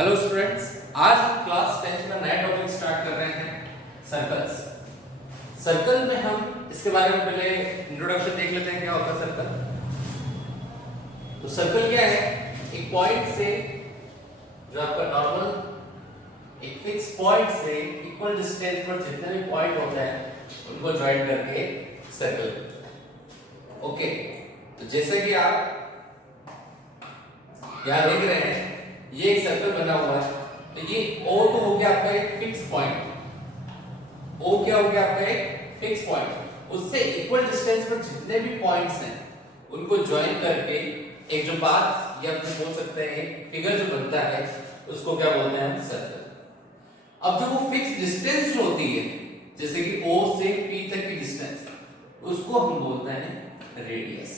Hello students, आज हम class 10 का नया टॉपिक स्टार्ट कर रहे हैं, सर्कल्स। सर्कल में हम इसके बारे में पहले इंट्रोडक्शन देख लेते हैं, क्या होता है सर्कल। तो सर्कल क्या है? एक पॉइंट से जो आपका नॉर्मल एक फिक्स पॉइंट से इक्वल डिस्टेंस पर जितने भी पॉइंट होते हैं उनको ज्वाइन करके सर्कल। ओके, तो जैसे कि आप यहाँ देख रहे हैं, ये एक सर्कल बना हुआ है। तो ये O तो हो गया आपका एक फिक्स पॉइंट। O क्या हो गया आपका एक फिक्स पॉइंट। उससे इक्वल डिस्टेंस पर जितने भी पॉइंट्स हैं उनको ज्वाइन करके एक जो पाथ या फिर बोल सकते हैं एक फिगर जो बनता है उसको क्या बोलते हैं हम? सर्कल। अब जो वो फिक्स डिस्टेंस जो होती है, जैसे कि O से P तक की डिस्टेंस, उसको हम बोलते हैं रेडियस।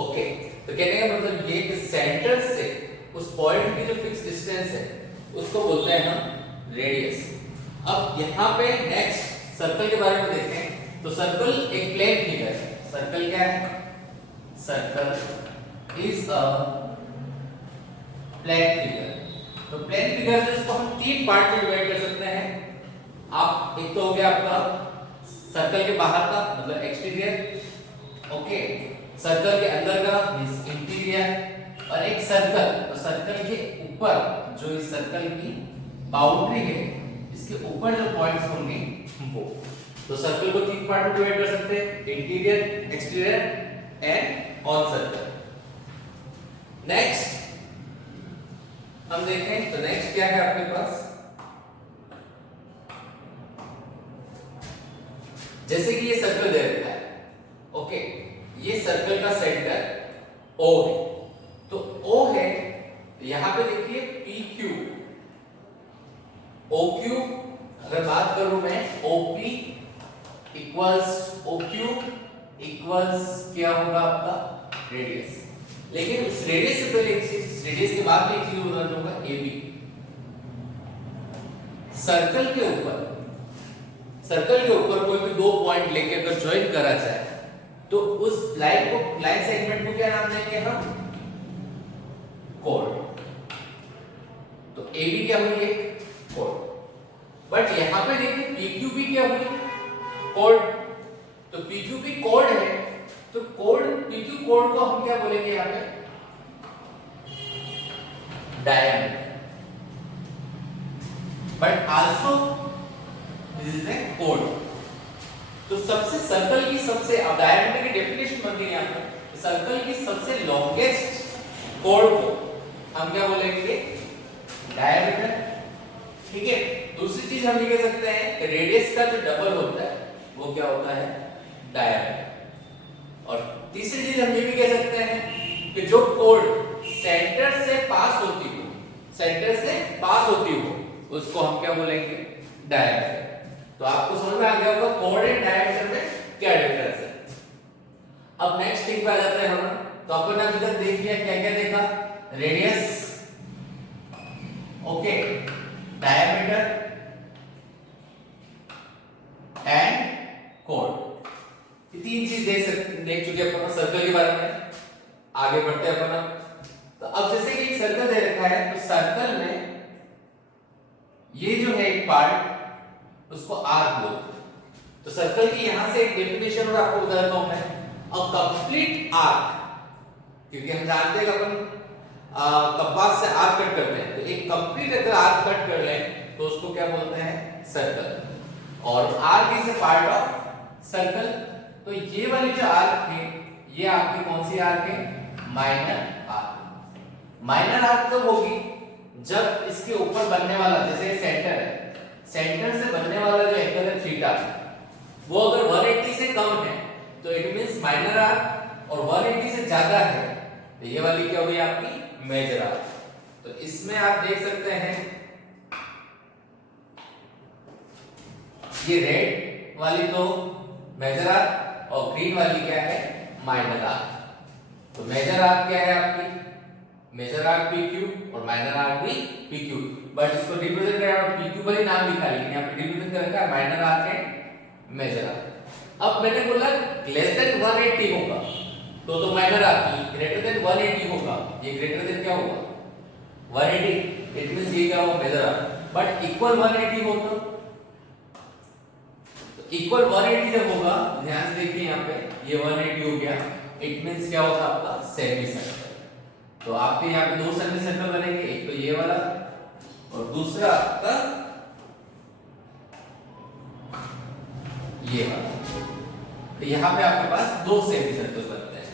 ओके, तो कहने का मतलब ये कि सेंटर से उस पॉइंट की जो फिक्स डिस्टेंस है उसको बोलते हैं हम रेडियस। अब यहाँ पे नेक्स्ट सर्कल के बारे में देखें तो सर्कल एक प्लेन फिगर है। सर्कल क्या है? Circle is a plane figure. तो प्लेन फिगर जो इसको हम तीन पार्ट में डिवाइड कर सकते हैं। आप एक तो हो गया आपका सर्कल के बाहर का मतलब एक्सटीरियर, ओके, सर्कल के अंदर का मींस इंटीरियर, और एक सर्कल, तो सर्कल के ऊपर जो इस सर्कल की बाउंड्री है इसके ऊपर जो पॉइंट्स होंगे वो। तो सर्कल को तीन पार्ट में डिवाइड कर सकते हैं, interior, exterior and on circle. Next हम देखें तो नेक्स्ट क्या है आपके पास, जैसे कि ये सर्कल दे रखा है, ओके, ये सर्कल का सेंटर O है। तो O है, यहां पे देखिए PQ, OQ, अगर बात करूं मैं OP इक्वल्स OQ इक्वल्स क्या होगा आपका रेडियस। लेकिन उस रेडियस से पहले एक चीज, रेडियस के बाद में एक चीज बता दूंगा, AB। सर्कल के ऊपर कोई भी दो पॉइंट लेके अगर ज्वाइन करा जाए तो उस लाइन को, लाइन सेगमेंट को क्या नाम देंगे हम? कोड। तो AB क्या हुई? एक कोड। बट यहां पे देखिए PQB क्या हुई? कोड। तो PQB कोड है, तो कोड, PQ कोड को हम क्या बोलेंगे यहां पे? Diameter. But also this is a code. तो सबसे सर्कल की सबसे, अब डायमीटर की डेफिनेशन बन गई यहां पर, सर्कल की सबसे लॉन्गेस्ट कोड को हम क्या बोलेंगे? डायमीटर। ठीक है। दूसरी चीज हम ये कह सकते हैं रेडियस का जो डबल होता है वो क्या होता है? डायमीटर। और तीसरी चीज हम ये भी कह सकते हैं कि जो कोड सेंटर से पास होती हो, उसको हम क्या बोलेंगे? डायमीटर। तो आपको समझ में आ गया होगा कोड एंड डायमीटर में क्या डिफरेंस है। अब नेक्स्ट थिंग पे आ जाते हैं हम। तो अपन ने अभी तक देख लिया, क्या क्या देखा? Radius, okay, diameter and code. ये तीन चीज देख चुके अपन सर्कल के बारे में। आगे बढ़ते हैं अपन। तो अब जैसे कि एक सर्कल दे रखा है, तो सर्कल में ये जो है एक पार्ट, उसको आर्क बोलते हैं। तो सर्कल की यहां से एक डेफिनेशन और आपको बता देता हूं मैं, अ कंप्लीट आर्क, क्योंकि हम जानते हैं कि अपन कंपास से आर्क कट करते हैं, तो एक कंप्लीट अगर आर्क कट कर लें तो उसको क्या बोलते हैं? सर्कल। और arc is a part of circle. तो ये वाली जो आर्क है ये आपकी कौन सी आर्क है? Minor arc. माइनर आर्क कब होगी? जब इसके ऊपर बनने वाला, जैसे सेंटर है, सेंटर से बनने वाला जो एंगल है थीटा, वो अगर 180 से कम है तो इट मींस माइनर आर्क, और 180 से ज्यादा है तो ये वाली क्या हुई आपकी? Major arc. तो इसमें आप देख सकते हैं ये रेड वाली तो मेजर आर्क और ग्रीन वाली क्या है? Minor arc. तो मेजर आर्क क्या है आपकी? मेजर आर्क PQ और माइनर आर्क भी PQ। बट इसको रिप्रेजेंट कर रहा है PQ पर ही नाम लिखा है, लेकिन यहाँ पे रिप्रेजेंट कर रखा है minor arc and major arc. अब मैंने बोला लेस देन 180 होगा, तो माइनर आर्क ग्रेटर देन 180 होगा, ये ग्रेटर देन क्या होगा 180, इट मींस ये क्या होगा मेजर आर्क, बट इक्वल 180 हो तो इक्वल 180 जब होगा, ध्यान से देखिए यहाँ पे ये 180 हो गया, इट मींस क्या होगा आपका सेमी सर्कल। तो आपके यहाँ पे दो सेमी सर्कल बनेंगे, एक तो ये वाला और दूसरा आपका ये वाला। तो यहाँ पे आपके पास दो सेमी सर्कल बनते हैं।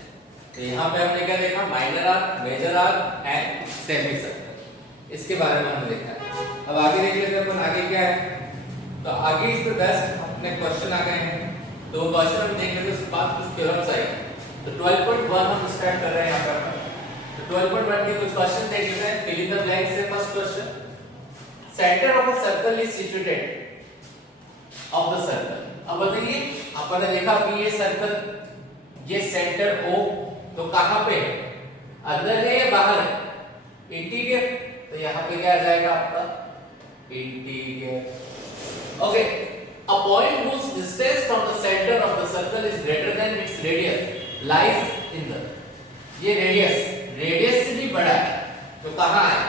तो यहाँ पे हमने क्या देखा, minor arc, major arc and semicircle, इसके बारे में हमने देखा। अब आगे देख लेते हैं अपन, आगे क्या है। तो आगे इस पे 10 अपने क्वेश्चन आ गए हैं, तो वो क्वेश्चन हम देख लेते हैं, उसके बाद कुछ थ्योरम्स आएंगे। तो 12.1 हम स्टार्ट कर रहे हैं यहाँ पे। तो 12.1 के कुछ क्वेश्चन देख लेते हैं। फिल इन द ब्लैंक से first question, centre of a circle is situated of the circle. अब बताइए, अपन ने देखा कि ये सर्कल, ये सेंटर O, तो कहां पे है, अंदर है या बाहर है, इंटीरियर, तो यहां पे क्या आ जाएगा आपका interior. Okay, a point whose distance from the center of the circle is greater than its radius lies in the, ये रेडियस से भी बड़ा है, तो कहां है,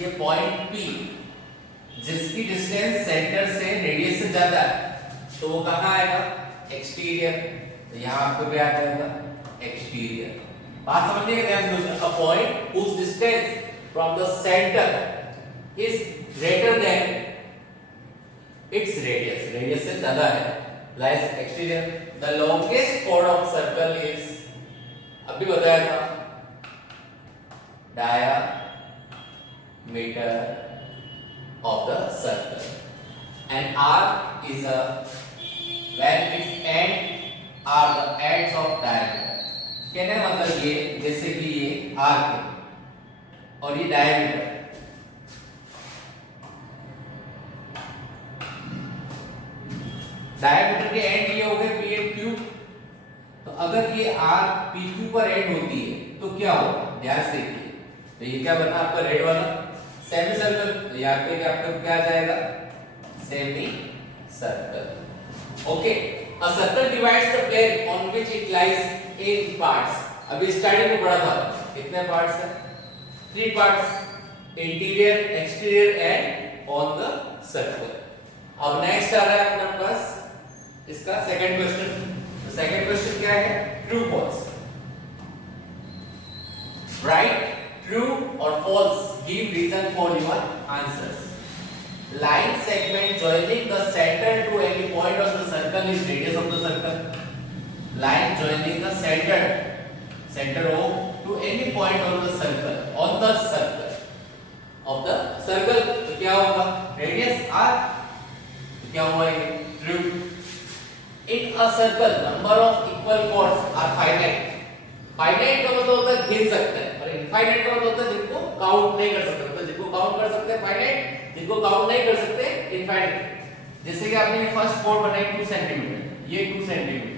ये पॉइंट P जिसकी डिस्टेंस सेंटर से रेडियस से ज्यादा है, तो वो कहां आएगा, एक्सटीरियर। तो यहां आपको क्या आ जाएगा एक्सटीरियर। बात समझिए ध्यान से, a point whose distance from the center is greater than its radius से ज्यादा है, lies exterior। the longest chord of circle is, अभी बताया था, diameter of the circle, and arc is a, when its end are the ends of diameter। कहने का मतलब ये, जैसे कि ये arc है और ये diameter, डायमीटर के एंड ये हो गए P एंड Q। तो अगर ये R PQ पर एंड होती है तो क्या होगा, ध्यान से देखिए। तो ये क्या बना आपका रेड वाला सेमी सर्कल, तो यहाँ पे आपका क्या आ जाएगा semicircle. Okay, a circle divides the plane on which it lies in parts. अभी स्टार्टिंग में पढ़ा था, कितने पार्ट्स है, 3 parts, interior, exterior and on the circle. अब नेक्स्ट आ रहा है अपने पास इसका सेकंड क्वेश्चन। तो सेकंड क्वेश्चन क्या है, ट्रू फॉल्स। राइट ट्रू और false, give reason for your answers. Line segment joining the center to any point of the circle is radius of the circle. Line joining the center O to any point of the circle, on the circle of the circle, तो क्या होगा, radius r, तो क्या हुआ ये true. In a circle, number of equal chords are finite. Finite का मतलब होता है गिन सकते हैं, और infinite का मतलब होता है जिनको काउंट नहीं कर सकते। तो जिनको काउंट कर सकते हैं finite, जिनको काउंट नहीं कर सकते infinite। जैसे कि आपने ये फर्स्ट कोड बनाई 2 सेंटीमीटर, ये 2 सेंटीमीटर,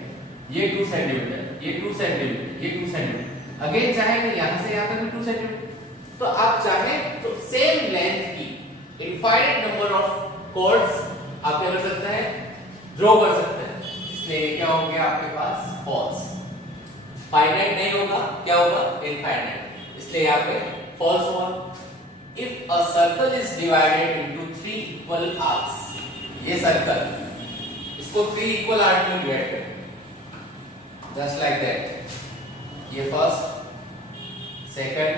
ये 2 सेंटीमीटर, ये 2 सेंटीमीटर, ये 2 सेंटीमीटर। अगेन चाहे मैं यहां से यहां तक भी 2 सेंटीमीटर, तो आप चाहे तो सेम लेंथ की इनफाइनाइट नंबर ऑफ कॉर्ड्स आप क्या कर सकते हैं, ड्रॉ कर सकते हैं। इसलिए क्या हो गया आपके पास फॉल्स। फाइनाइट नहीं होगा, क्या होगा इनफाइनाइट, इसलिए यहाँ पे फॉल्स हुआ। If a circle is divided into 3 equal arcs, ये सर्कल, इसको 3 इक्वल आर्क में डिवाइड करें, जस्ट लाइक दैट। ये फर्स्ट, सेकंड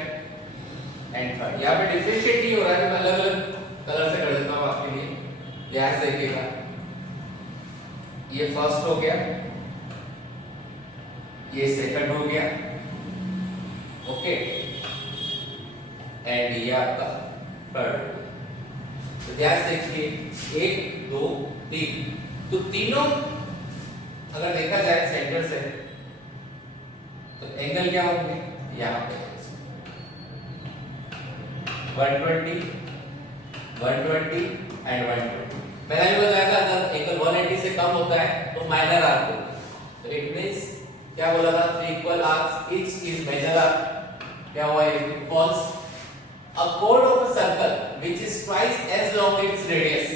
एंड थर्ड। यहाँ पे डिफरेंशिएट नहीं हो रहा है, मैं अलग अलग कलर से कर देता हूँ आपके लिए, ध्यान से देखिएगा। ये फर्स्ट हो गया, ये सेकंड हो गया, ओके, एंड ये आपका थर्ड। तो ध्यान से देखिए, 1 2 3, तो तीनों अगर देखा जाए सेंटर से, तो एंगल क्या होंगे, यहाँ पे 120 120 एंड 120। मैंने भी बताया था अगर एंगल 180 से कम होता है तो माइनर आर्क होगा। तो इट मींस क्या बोला था, 3 equal arcs, each is major arc. क्या हुआ ये false. A chord of a circle which is twice as long as its radius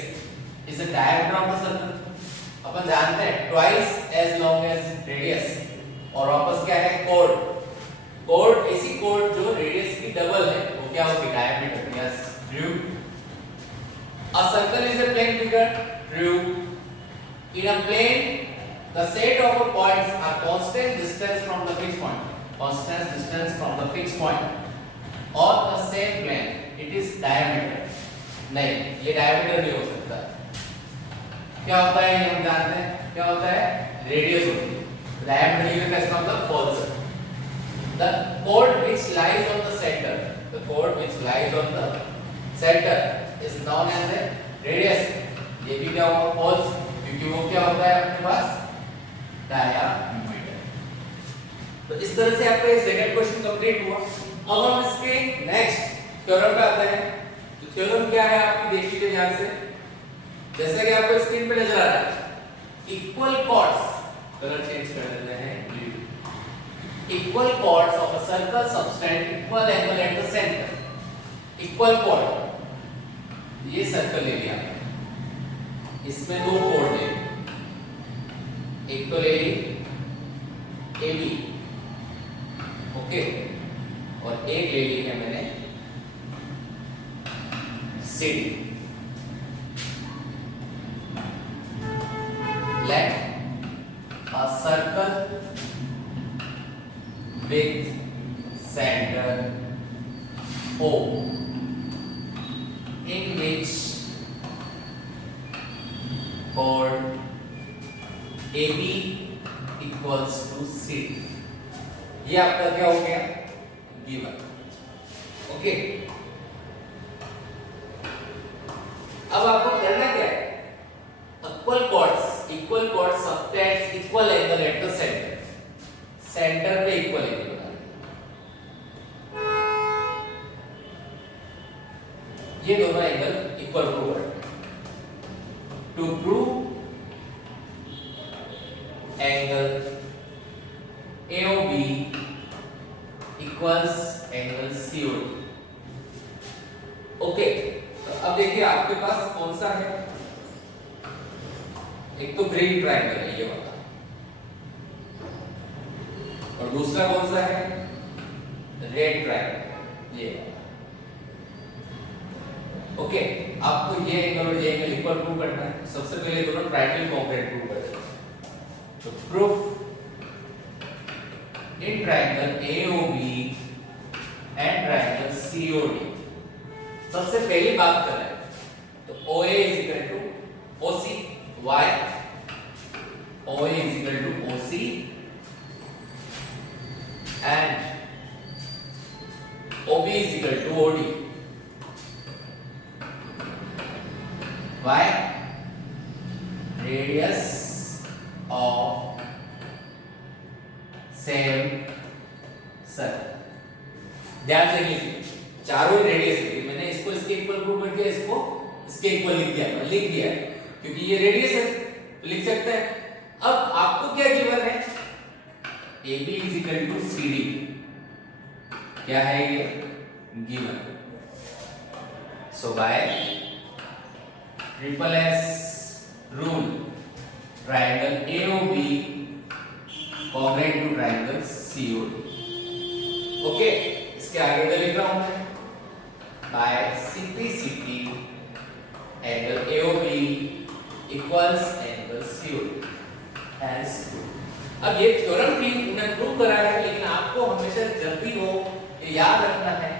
is the diameter of the circle। अपन जानते हैं twice as long as its radius और वापस क्या है code. Code ऐसी कोड जो रेडियस की डबल है वो क्या होगी diameter. Yes true. A circle is a plane figure. True. In a plane, the set of points are constant distance from the fixed point. Constant distance from the fixed point. Or the same plane. It is diameter. नहीं, ये diameter नहीं हो सकता। क्या होता है ये हम जानते हैं। क्या होता है रेडियस होती है। Diameter का इसका मतलब false। The chord which lies on the center. The chord which lies on the center is known as a radius। ये भी क्या होगा false क्योंकि वो क्या होता है आपके पास डायामीटर। तो इस तरह से आपका ये सेकंड क्वेश्चन कंप्लीट हुआ। अब हम इसके नेक्स्ट थ्योरम पे आते हैं। तो थ्योरम क्या है आपकी देख लीजिए ध्यान से। जैसा कि आपको स्क्रीन पे नजर आ रहा है इक्वल कॉर्ड्स, कलर चेंज कर देते हैं blue. Equal chords of a circle subtend equal angle at the centre. Equal chord ये सर्कल ले लिया, इसमें दो कोड ले, एक तो ले ली AB, ओके, और एक ले ली है मैंने CD। Let a circle with center O in which chord AB equals to CD। ये आपका क्या हो गया गिवन। ओके, अब आपको करना क्या है equal chords subtends equal angle at the centre. Centre पे इक्वल एंगल बनाना। ये दोनों एंगल इक्वल प्रूव करते हैं। To prove angle AOB equals angle COD। Okay, तो अब देखिए आपके पास कौन सा है। एक तो ग्रीन ट्रायंगल है ये वाला, और दूसरा कौन सा है रेड ट्रायंगल ये वाला। ओके, आपको ये एंगल और ये एंगल इक्वल प्रूव करना है। सबसे पहले दोनों ट्रायंगल कॉन्क्रीट प्रूव करते हैं। तो proof in triangle AOB and triangle COD। सबसे पहली बात करें तो OA is equal to OC, y OA is equal to OC and OB is equal to OD। Why? Radius of same circle। ध्यान से लीजिए चारों ही रेडियस है। मैंने इसको इसके इक्वल प्रूव करके इसको इसके इक्वल लिख दिया, लिख दिया क्योंकि ये रेडियस है तो लिख सकते हैं। अब आपको क्या गिवन है AB is equal to CD। क्या है ये given. So by triple S rule triangle AOB congruent to triangle COD। Okay, इसके आगे का लिख रहा हूं मैं by simplicity angle AOB equals angle COD as prove. अब ये थ्योरम भी उन्हें प्रूव करा है, लेकिन आपको हमेशा जब भी हो ये याद रखना है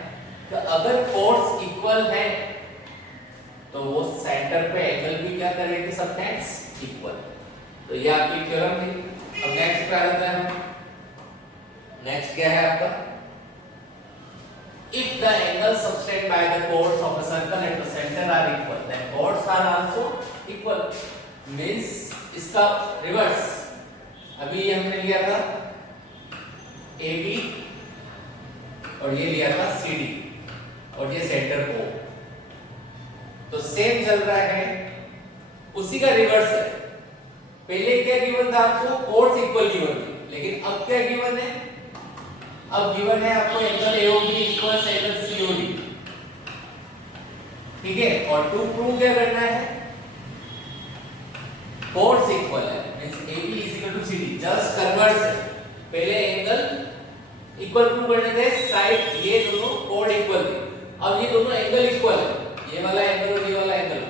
कि अगर कोर्स इक्वल है तो वो सेंटर पे एंगल भी क्या करेंगे सबटेंड्स इक्वल। तो ये आपकी थ्योरम थी। अब नेक्स्ट पे आता है। नेक्स्ट क्या है आपका if the angles subtended by the chords of a circle at the center are equal then chords are also equal। means इसका रिवर्स। अभी ये हमने लिया था AB और ये लिया था CD और ये सेंटर O, तो सेम चल रहा है, उसी का रिवर्स है। पहले क्या गिवन था आपको कोर्स इक्वल गिवन थी, लेकिन अब क्या गिवन है, अब गिवन है आपको angle AOB equals angle COD। ठीक है, और टू प्रूव क्या करना है कोर्स इक्वल है means AB is equal to CD, just converse है। पहले एंगल इक्वल प्रूव करने थे, साइड ये दोनों कोड इक्वल थे। अब ये दोनों एंगल इक्वल है, ये वाला एंगल और ये वाला एंगल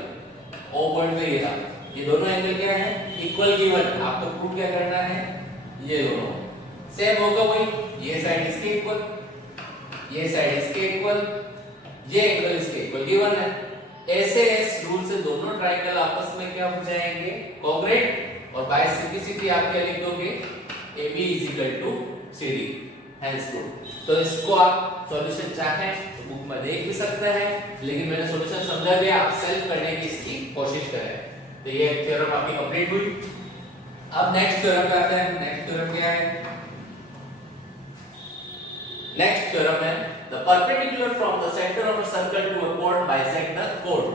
ओ पॉइंट पे ये रहा, ये दोनों एंगल क्या है, इक्वल गिवन। आपको प्रूव क्या करना है, ये दोनों सेम होगा वही, ये साइड इसके इक्वल, ये साइड इसके इक्वल, ये एंगल इसके इक्वल गिवन है। ऐसे इस रूल से दोनों ट्रायंगल आपस में क्या हो जाएंगे, कॉन्ग्रुएंट। और बाय सिंपलिसिटी आप क्या लिख दोगे, AB = CD, हेंस प्रूव। तो इसको आप सॉल्यूशन चाहें तो बुक में देख भी सकते हैं, लेकिन मैंने सॉल्यूशन समझा दिया, आप सेल्फ करने की इसकी कोशिश करें। तो ये थ्योरम आपकी कंप्लीट हुई। अब नेक्स्ट थ्योरम पे आते हैं। नेक्स्ट थ्योरम क्या है, नेक्स्ट थ्योरम है the perpendicular from the center of a circle to a chord bisect the chord।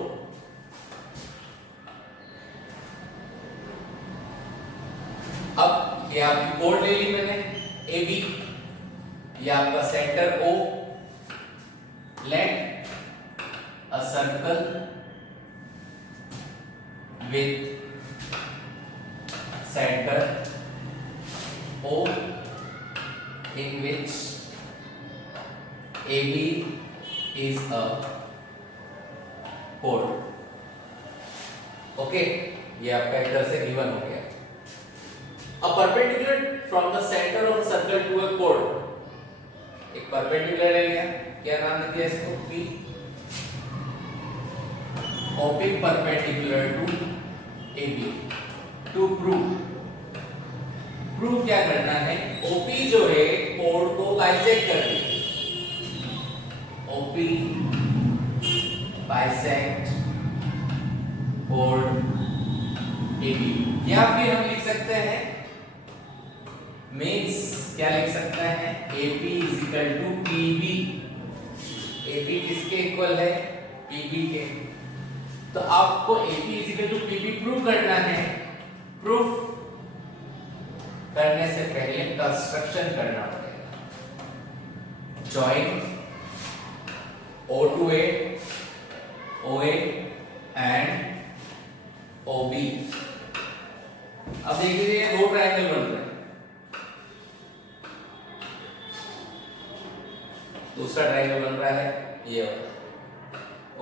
अब ये आपकी chord ले ली मैंने AB, ये आपका centre O, let a circle with center O in which AB is a chord। Okay, ये आपका इधर से गिवन हो गया। A perpendicular from the center of a circle to a chord, एक परपेंडिकुलर ले लिया, क्या नाम दे दिया इसको, P। OP perpendicular to AB to prove, prove क्या करना है, OP जो है chord को बाइसेक्ट कर रही है, OP bisect chord AB, या फिर हम लिख सकते हैं, मीन्स क्या लिख सकते हैं, AP = PB। AP किसके इक्वल है, PB के। तो आपको AP = PB प्रूव करना है। प्रूफ करने से पहले कंस्ट्रक्शन करना पड़ेगा, join O to A, OA and OB। अब देखिए दो ट्रायंगल बन रहे हैं, दूसरा ट्रायंगल बन रहा है ये वाला।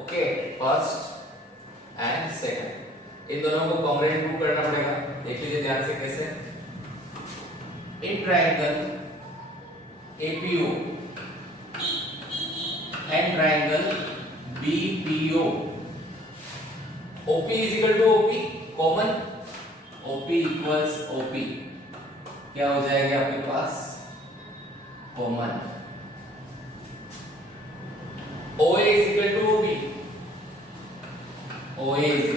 ओके, फर्स्ट एंड सेकंड, इन दोनों को कॉन्ग्रुएंट प्रूव करना पड़ेगा। देख लीजिए ध्यान से कैसे। In triangle APO and triangle BPO, OP = OP, common, OP = OP, क्या हो जाएगा आपके पास, common. OA = OB, OA =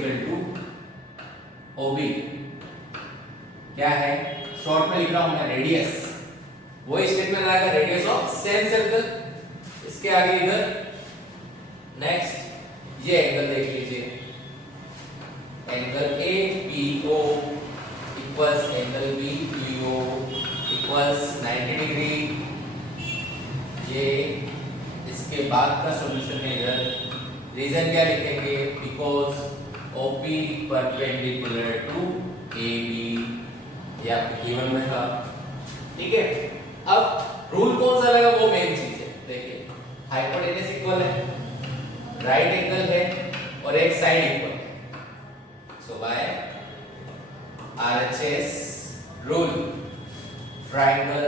OB, क्या है, शॉर्ट में लिख रहा हूं मैं, रेडियस। वही स्टेटमेंट आएगा, रेडियस ऑफ सेम सर्कल। इसके आगे इधर नेक्स्ट ये एंगल देख लीजिए, angle APO equals angle BPO equals 90 degree. ये इसके बाद का सॉल्यूशन है इधर। रीजन क्या लिखेंगे, because OP perpendicular to AB, ये आपके गिवन में था। ठीक है, अब रूल कौन सा लगा, वो मेन चीज है। देखिए हाइपोटेनस इक्वल है, राइट एंगल है और एक साइड इक्वल है। So by RHS rule, triangle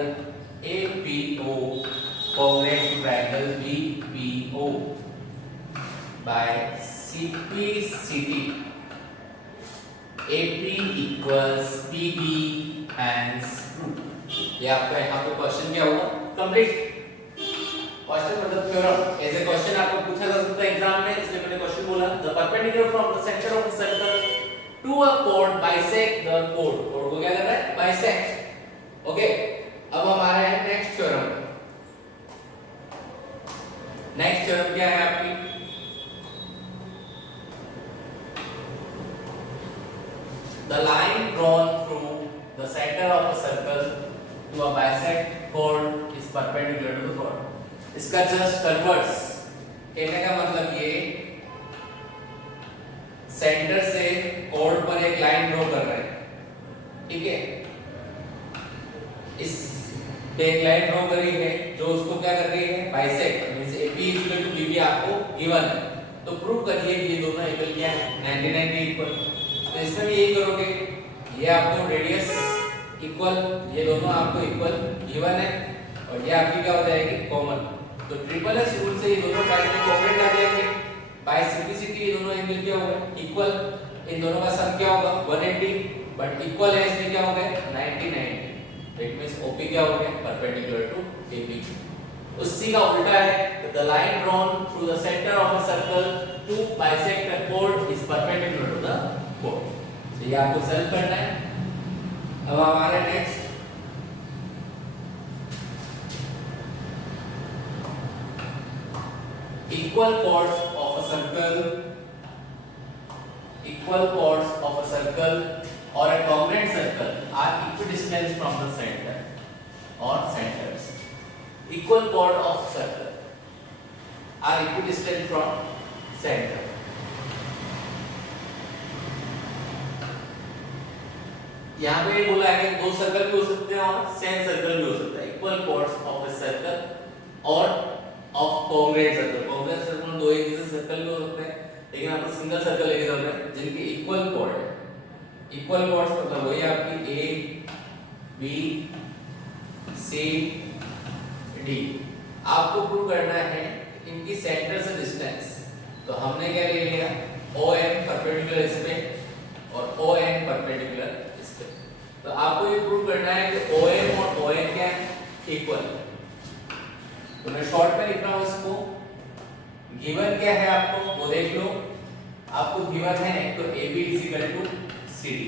APO congruent to triangle BPO by CPCT, AP equals PB hence proof। ये आपका यहाँ पे क्वेश्चन क्या होगा, कंप्लीट। क्वेश्चन मतलब थ्योरम, ऐसे क्वेश्चन आपको पूछा जा सकता है एग्जाम में, इसलिए मैंने क्वेश्चन बोला। The perpendicular from the centre of the circle to a chord bisect the chord, chord को क्या करना है, बाइसेक्ट। ओके, अब हम आ रहे हैं नेक्स्ट थ्योरम। नेक्स्ट थ्योरम क्या है आपकी, the line drawn through the center of a circle to a bisect chord is perpendicular to the chord। इसका जस्ट कन्वर्स, कहने का मतलब ये सेंटर से chord पर एक लाइन ड्रॉ कर रहे हैं, ठीक है। इस एक लाइन ड्रॉ करी है जो उसको क्या कर रही है, bisect, means AP equal to BB आपको गिवन है, तो प्रूव करिए कि ये दोनों एंगल क्या है, 99 के इक्वल। तो इसमें भी यही करोगे, ये आपको रेडियस इक्वल, ये दोनों आपको इक्वल गिवन है, और ये आपकी क्या हो जाएगी, कॉमन। तो ट्रिपल एस रूल से ये दोनों ट्रायंगल कॉन्ग्रुएंट आ जाएंगे, बाय सिंप्लिसिटी ये दोनों एंगल क्या होगा, इक्वल। इन दोनों का सम क्या होगा, 180, बट इक्वल है इसमें क्या हो गया, 90 90। इट मींस OP क्या हो गया, परपेंडिकुलर टू AP। उसी का उल्टा है, the line drawn through the centre of a circle to bisect a code is perpendicular to the code. तो ये आपको सॉल्व करना है। अब हमारे next equal chords of a circle, equal chords of a circle or a congruent circle are equidistant from the center or centers. Equal chord of circle are equidistant from center. यहाँ पे बोला है कि दो सर्कल भी हो सकते हैं और सेम सर्कल भी हो सकता है। Equal chords of a circle और of congruent circle. Congruent circle में दो एक जैसे सर्कल भी हो सकते हैं, लेकिन आप सिंगल सर्कल लेके चल रहे हैं जिनके इक्वल कोड है। इक्वल कोड्स मतलब वही आपकी A B C D। आपको प्रूव करना है इनकी सेंटर से डिस्टेंस। तो हमने क्या ले लिया, OM परपेंडिकुलर इस पे और ON परपेंडिकुलर इस पे। तो आपको ये प्रूव करना है कि OM और ON क्या है, इक्वल। तो मैं शॉर्ट में लिख रहा हूं इसको। गिवन क्या है आपको वो देख लो। आपको गिवन है तो AB CD,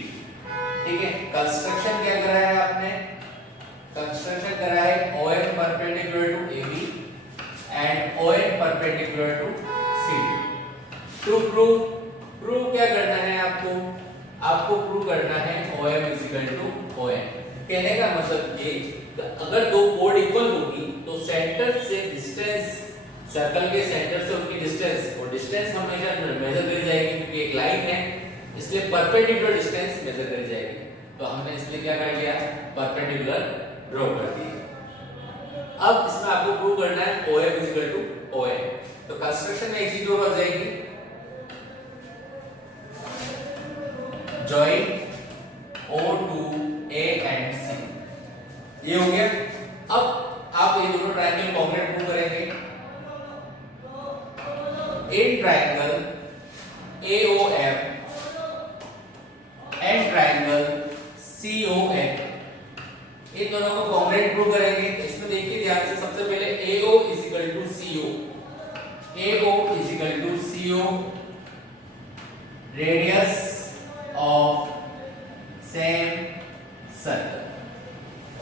ठीक है। कंस्ट्रक्शन क्या करा है आपने, कंस्ट्रक्शन करा है OM perpendicular to AB and ON perpendicular to CD। To prove क्या करना है आपको प्रूव करना है OM ON। कहने का मतलब ये, अगर दो कोड इक्वल होगी तो सेंटर से डिस्टेंस, सर्कल के सेंटर से उनकी डिस्टेंस, और डिस्टेंस हमेशा मेजर करी जाएगी क्योंकि एक लाइन है, इसलिए परपेंडिकुलर डिस्टेंस मेजर करी जाएगी। तो हमने इसलिए क्या कर लिया, परपेंडिकुलर ड्रॉ कर दिया। अब इसमें आपको प्रूव करना है OM ON। तो कंस्ट्रक्शन में एक चीज और हो जाएगी, join O to A and C। ये हो गया। अब आप ये दोनों ट्रायंगल कॉन्ग्रुएंट प्रूव करेंगे। In triangle AOM and triangle CON, इन दोनों को कॉन्ग्रुएंट प्रूव करेंगे। इसमें देखिए ध्यान से, सबसे पहले AO CO radius of same circle.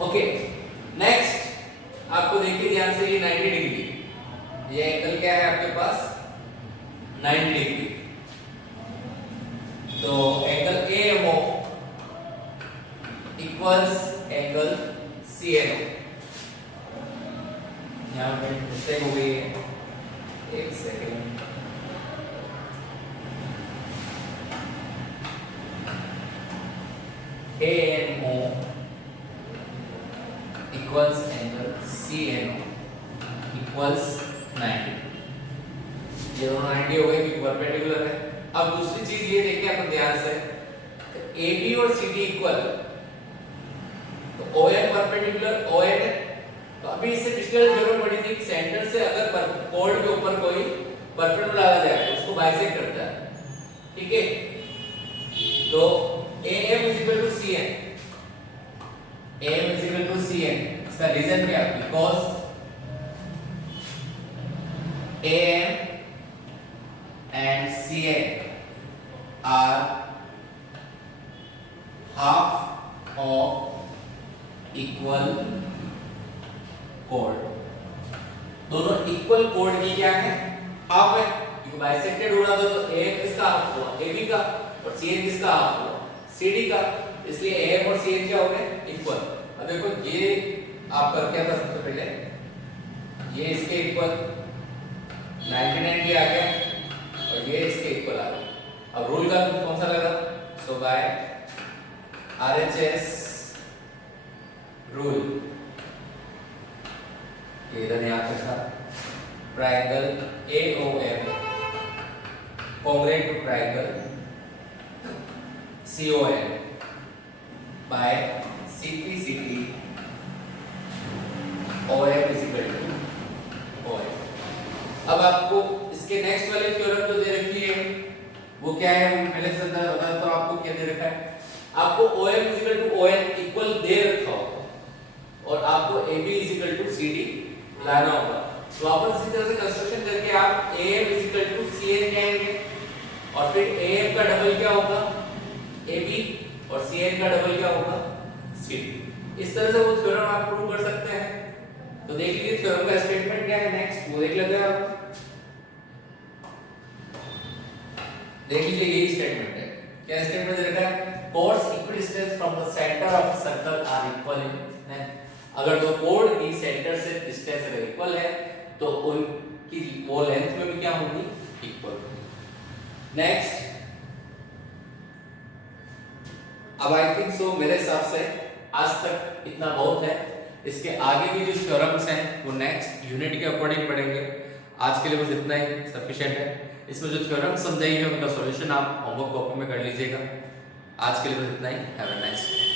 Okay, next आपको देखिए ध्यान से, ये 90 डिग्री, ये एंगल क्या है आपके पास, 90 डिग्री। तो angle AMO equals angle CNO। यहाँ पे मिस्टेक हो गई है, एक second. AMO equals angle CNO equals 90। ये दोनों 90 हो गए क्योंकि परपेंडिकुलर है। अब दूसरी चीज ये देखिए अपन ध्यान से, AB और CD इक्वल, तो OM परपेंडिकुलर ON है। तो अभी इससे पिछले जरूरत पड़ी थी कि सेंटर से अगर कोड के ऊपर कोई परपेंडिकुलर डाला जाए तो उसको बाइसेक्ट करता है, ठीक है। तो AM CN, AM CN, इसका रीजन क्या है, because AM and CN are half of equal chord। दोनों इक्वल कोड की क्या है, हाफ है, क्योंकि बाइसेक्टेड हो रहा था तो AM किसका हाफ हुआ, AB का, और CN किसका हाफ हुआ, CD का। इसलिए AM और CN क्या हो गए, इक्वल। अब देखो ये आप कर क्या था, सबसे पहले ये इसके इक्वल 99 भी आ गया और ये इसके इक्वल आ गया। अब रूल का कौन सा लगा, सो बाय RHS रूल ये इधर यहाँ पे था triangle AOM congruent to triangle CON by CPCT OM is equal to OM। अब आपको इसके नेक्स्ट वाले थ्योरम जो दे रखी है वो क्या है, हम पहले से बता तो आपको क्या दे रखा है, आपको OM is equal to ON equal दे रखा होगा और आपको AB is equal to CD लाना होगा। तो वापस इसी तरह से कंस्ट्रक्शन करके आप AM is equal to CN कहेंगे और फिर AM का डबल क्या होगा AB और CN का डबल क्या होगा CD। इस तरह से वो थ्योरम आप प्रूव कर सकते हैं। तो देख लीजिए थ्योरम का स्टेटमेंट क्या है, नेक्स्ट वो देख लेते हैं आप। देख लीजिए यही स्टेटमेंट है, क्या स्टेटमेंट दे रखा है, chords equidistant from the center of circle are equal in, अगर दो कोड की सेंटर से डिस्टेंस अगर इक्वल है तो उनकी वो लेंथ में भी क्या होगी इक्वल। नेक्स्ट, अब आई थिंक सो मेरे हिसाब से आज तक इतना बहुत है। इसके आगे भी जो थ्योरम्स हैं वो नेक्स्ट यूनिट के अकॉर्डिंग पढ़ेंगे। आज के लिए बस इतना ही सफिशिएंट है। इसमें जो थ्योरम्स समझाई है उनका सॉल्यूशन आप होमवर्क कॉपी में कर लीजिएगा। आज के लिए बस इतना ही। Have a nice day.